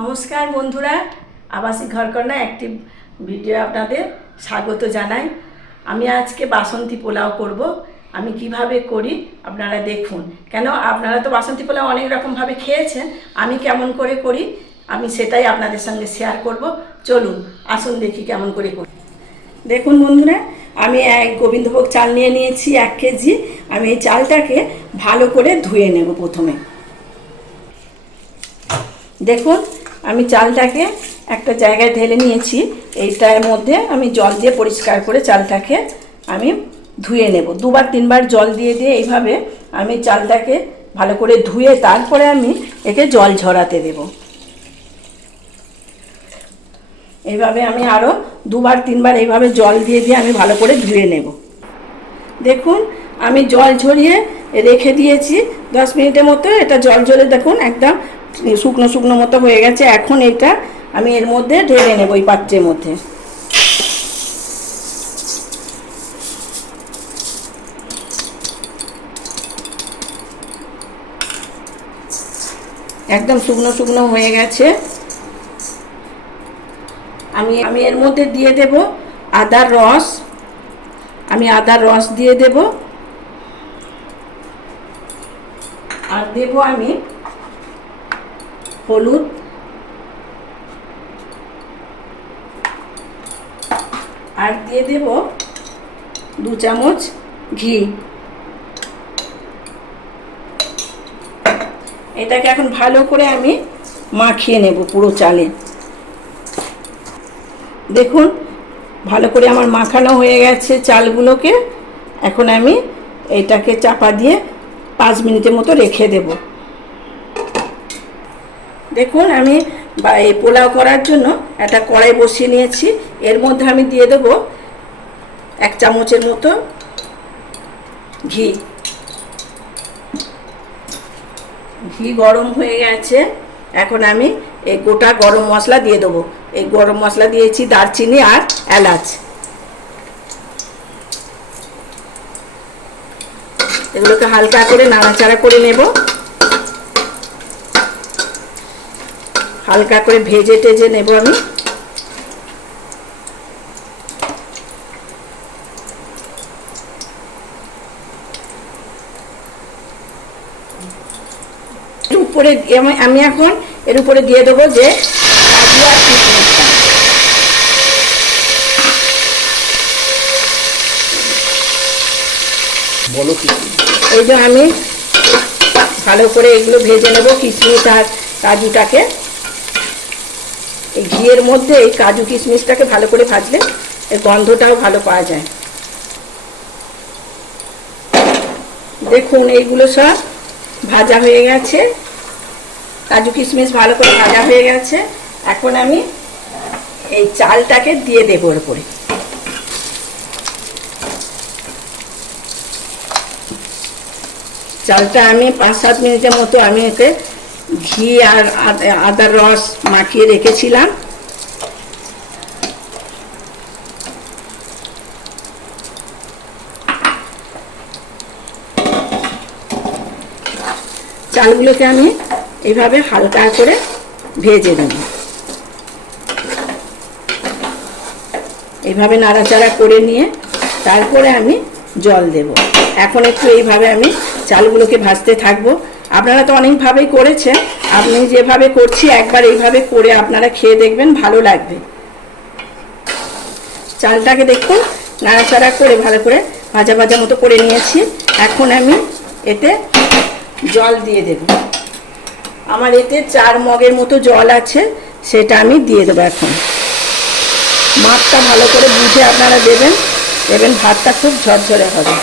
নমস্কার বন্ধুরা, আবাসিক ঘরকন্যা একটি ভিডিও আপনাদের স্বাগত জানাই। আমি আজকে বাসন্তী পোলাও করব। আমি কিভাবে করি আপনারা দেখুন। কেন আপনারা তো বাসন্তী পোলাও অনেক রকমভাবে খেয়েছেন, আমি কেমন করে করি আমি সেটাই আপনাদের সঙ্গে শেয়ার করব। চলুন আসুন দেখি কেমন করে করি। দেখুন বন্ধুরা, আমি গোবিন্দভোগ চাল নিয়ে নিয়েছি 1 কেজি। আমি এই চালটাকে ভালো করে ধুয়ে নেব। প্রথমে দেখুন, আমি চালটাকে একটা জায়গায় ঢেলে নিয়েছি। এইটার মধ্যে আমি জল দিয়ে পরিষ্কার করে চালটাকে আমি ধুয়ে নেব। 2-3 বার জল দিয়ে এইভাবে আমি চালটাকে ভালো করে ধুয়ে তারপরে আমি একে জল ঝরাতে দেব। এইভাবে আমি আরও 2-3 বার এইভাবে জল দিয়ে আমি ভালো করে ধুয়ে নেব। দেখুন, আমি জল ঝরিয়ে রেখে দিয়েছি 10 মিনিটের মতো। এটা জল ঝরে দেখুন একদম শুকনো শুকনো মতো হয়ে গেছে। এখন এটা আমি এর মধ্যে ঢেলে নেব এই পাত্রের মধ্যে। একদম শুকনো শুকনো হয়ে গেছে। আমি এর মধ্যে দিয়ে দেব আদার রস। আমি আদার রস দিয়ে দেব, আর দেব আমি হলুদ, আর দিয়ে দেব 2 চামচ ঘি। এটাকে এখন ভালো করে আমি মাখিয়ে নেব পুরো চালে। দেখুন, ভালো করে আমার মাখানো হয়ে গেছে চালগুলোকে। এখন আমি এটাকে চাপা দিয়ে 5 মিনিটের মতো রেখে দেব। দেখুন, আমি এই পোলাও করার জন্য একটা কড়াই বসিয়ে নিয়েছি। এর মধ্যে আমি দিয়ে দেব 1 চামচের মতো ঘি। ঘি গরম হয়ে গেছে। এখন আমি এই গোটা গরম মশলা দিয়ে দেবো। এই গরম মশলা দিয়েছি দারচিনি আর এলাচ। এগুলোকে হালকা করে নাড়াচাড়া করে নেব। হালকা করে ভেজে টেজে নেব আমি। উপরে আমি এখন এর উপরে দিয়ে দেবো যে কাজু আর কিশমিশটা। বলো কি? এই যে আমি ভালো করে এগুলো ভেজে নেব, কিশমিশ আর কাজুটাকে। এই ঘিয়ের মধ্যে এই কাজু কিশমিশটাকে ভালো করে ভাজলে এর গন্ধটাও ভালো পাওয়া যায়। দেখুন, এইগুলো সব ভাজা হয়ে গেছে। কাজু কিশমিশ ভালো করে ভাজা হয়ে গেছে। এখন আমি এই চালটাকে দিয়ে দেবো ওর উপরে। চালটা আমি 5-7 মিনিটের মতো আমি এতে ঘি আর আদার রস মাখিয়ে রেখেছিলাম। চালগুলোকে আমি এইভাবে হালকা করে ভেজে দেব। এইভাবে নাড়াচাড়া করে নিয়ে তারপরে আমি জল দেব। এখন একটু এইভাবে আমি চালগুলোকে ভাজতে থাকবো। আপনারা তো অনেকভাবেই করেছেন, আমি যেভাবে করছি একবার এইভাবে করে আপনারা খেয়ে দেখবেন, ভালো লাগবে। চালটাকে দেখুন নাড়াচাড়া করে ভালো করে ভাজা ভাজা মতো করে নিয়েছি। এখন আমি এতে জল দিয়ে দেব। আমার এতে 4 মগের মতো জল আছে, সেটা আমি দিয়ে দেবো। এখন মাপটা ভালো করে বুঝে আপনারা দেবেন, ভাতটা খুব ঝরঝরে হবে।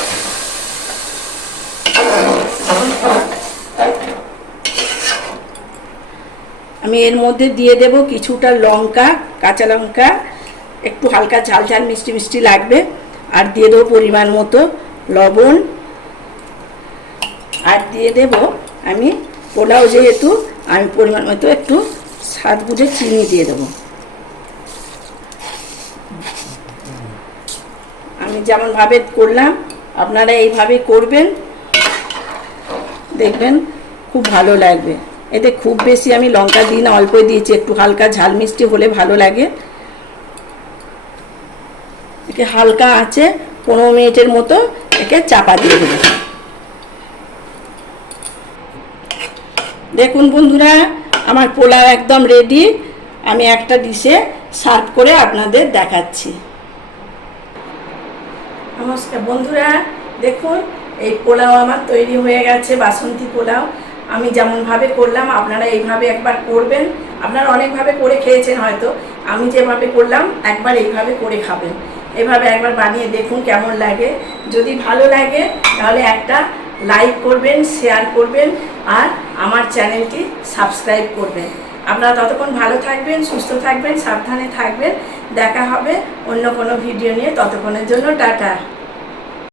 আমি এর মধ্যে দিয়ে দেব কিছুটা লঙ্কা, কাঁচা লঙ্কা, একটু হালকা ঝাল ঝাল মিষ্টি মিষ্টি লাগবে। আর দিয়ে দেবো পরিমাণ মতো লবণ। আর দিয়ে দেব আমি পোলাও যেহেতু, আমি পরিমাণ মতো একটু স্বাদ বুঝে চিনি দিয়ে দেবো। আমি যেমনভাবে করলাম আপনারা এইভাবে করবেন, দেখবেন খুব ভালো লাগবে। এতে খুব বেশি আমি লঙ্কা দিই না, অল্প দিয়েছি, একটু হালকা ঝাল মিষ্টি হলে ভালো লাগে। একে হালকা আছে 15 মিনিটের মতো একে চাপা দিয়ে দেবো। দেখুন বন্ধুরা, আমার পোলাও একদম রেডি। আমি একটা ডিশে সার্ভ করে আপনাদের দেখাচ্ছি। নমস্কার বন্ধুরা, দেখুন এই পোলাও আমার তৈরি হয়ে গেছে, বাসন্তী পোলাও। আমি যেমনভাবে করলাম আপনারা এইভাবে একবার করবেন। আপনারা অনেকভাবে করে খেয়েছেন হয়তো, আমি যেভাবে করলাম একবার এইভাবে করে খাবেন। এভাবে একবার বানিয়ে দেখুন কেমন লাগে। যদি ভালো লাগে তাহলে একটা লাইক করবেন, শেয়ার করবেন, আর আমার চ্যানেলটি সাবস্ক্রাইব করবেন। আপনারা ততক্ষণ ভালো থাকবেন, সুস্থ থাকবেন, সাবধানে থাকবেন। দেখা হবে অন্য কোনো ভিডিও নিয়ে, ততক্ষণের জন্য টাটা।